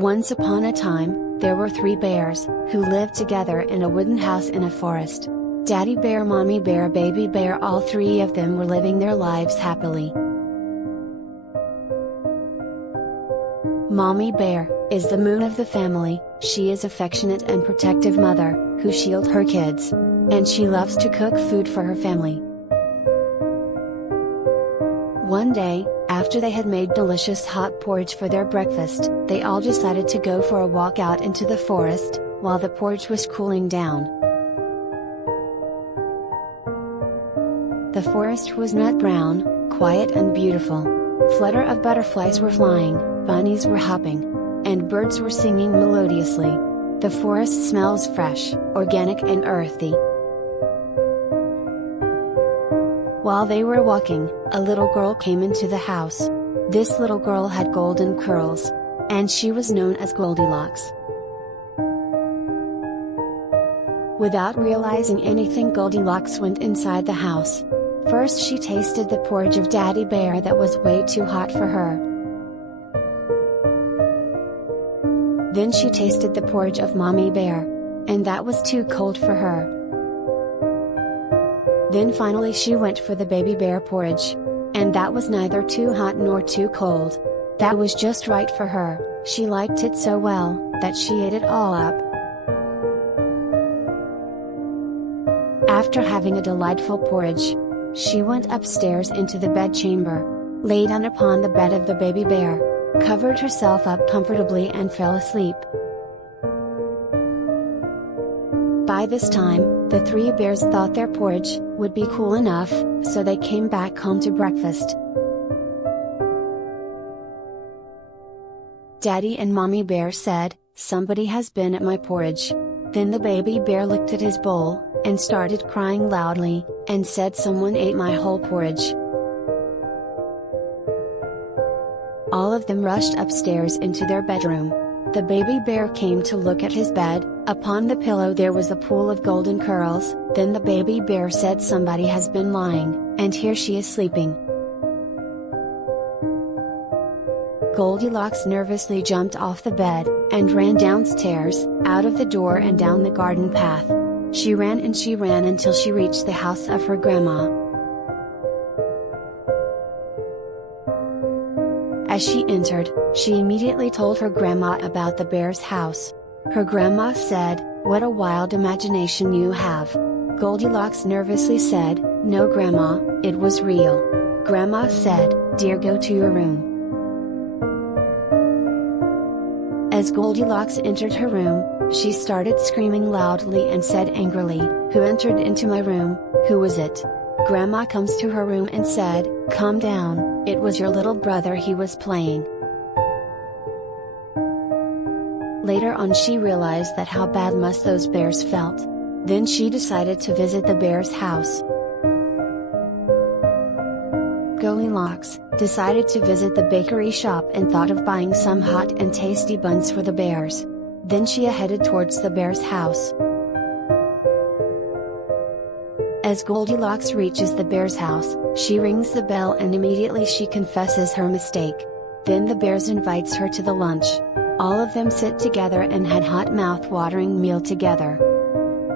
Once upon a time, there were 3 bears, who lived together in a wooden house in a forest. Daddy bear, mommy bear, baby bear, all 3 of them were living their lives happily. Mommy bear is the moon of the family. She is affectionate and protective mother, who shields her kids. And she loves to cook food for her family. One day, after they had made delicious hot porridge for their breakfast, they all decided to go for a walk out into the forest, while the porridge was cooling down. The forest was nut brown, quiet and beautiful. Flutter of butterflies were flying, bunnies were hopping, and birds were singing melodiously. The forest smells fresh, organic and earthy. While they were walking, a little girl came into the house. This little girl had golden curls. And she was known as Goldilocks. Without realizing anything, Goldilocks went inside the house. First she tasted the porridge of Daddy Bear that was way too hot for her. Then she tasted the porridge of Mommy Bear. And that was too cold for her. Then finally she went for the Baby Bear porridge. And that was neither too hot nor too cold. That was just right for her. She liked it so well, that she ate it all up. After having a delightful porridge, she went upstairs into the bedchamber, lay down upon the bed of the Baby Bear, covered herself up comfortably and fell asleep. By this time, the 3 bears thought their porridge would be cool enough, so they came back home to breakfast. Daddy and Mommy Bear said, "Somebody has been at my porridge." Then the Baby Bear looked at his bowl, and started crying loudly, and said, "Someone ate my whole porridge." All of them rushed upstairs into their bedroom. The Baby Bear came to look at his bed. Upon the pillow there was a pool of golden curls. Then the Baby Bear said, "Somebody has been lying, and here she is sleeping." Goldilocks nervously jumped off the bed, and ran downstairs, out of the door and down the garden path. She ran until she reached the house of her grandma. As she entered, she immediately told her grandma about the bear's house. Her grandma said, "What a wild imagination you have." Goldilocks nervously said, "No grandma, it was real." Grandma said, "Dear, go to your room." As Goldilocks entered her room, she started screaming loudly and said angrily, "Who entered into my room? Who was it?" Grandma comes to her room and said, "Calm down, it was your little brother, he was playing." Later on she realized that how bad must those bears felt. Then she decided to visit the bear's house. Goldilocks decided to visit the bakery shop and thought of buying some hot and tasty buns for the bears. Then she headed towards the bear's house. As Goldilocks reaches the bear's house, she rings the bell and immediately she confesses her mistake. Then the bears invites her to the lunch. All of them sit together and had hot mouth-watering meal together.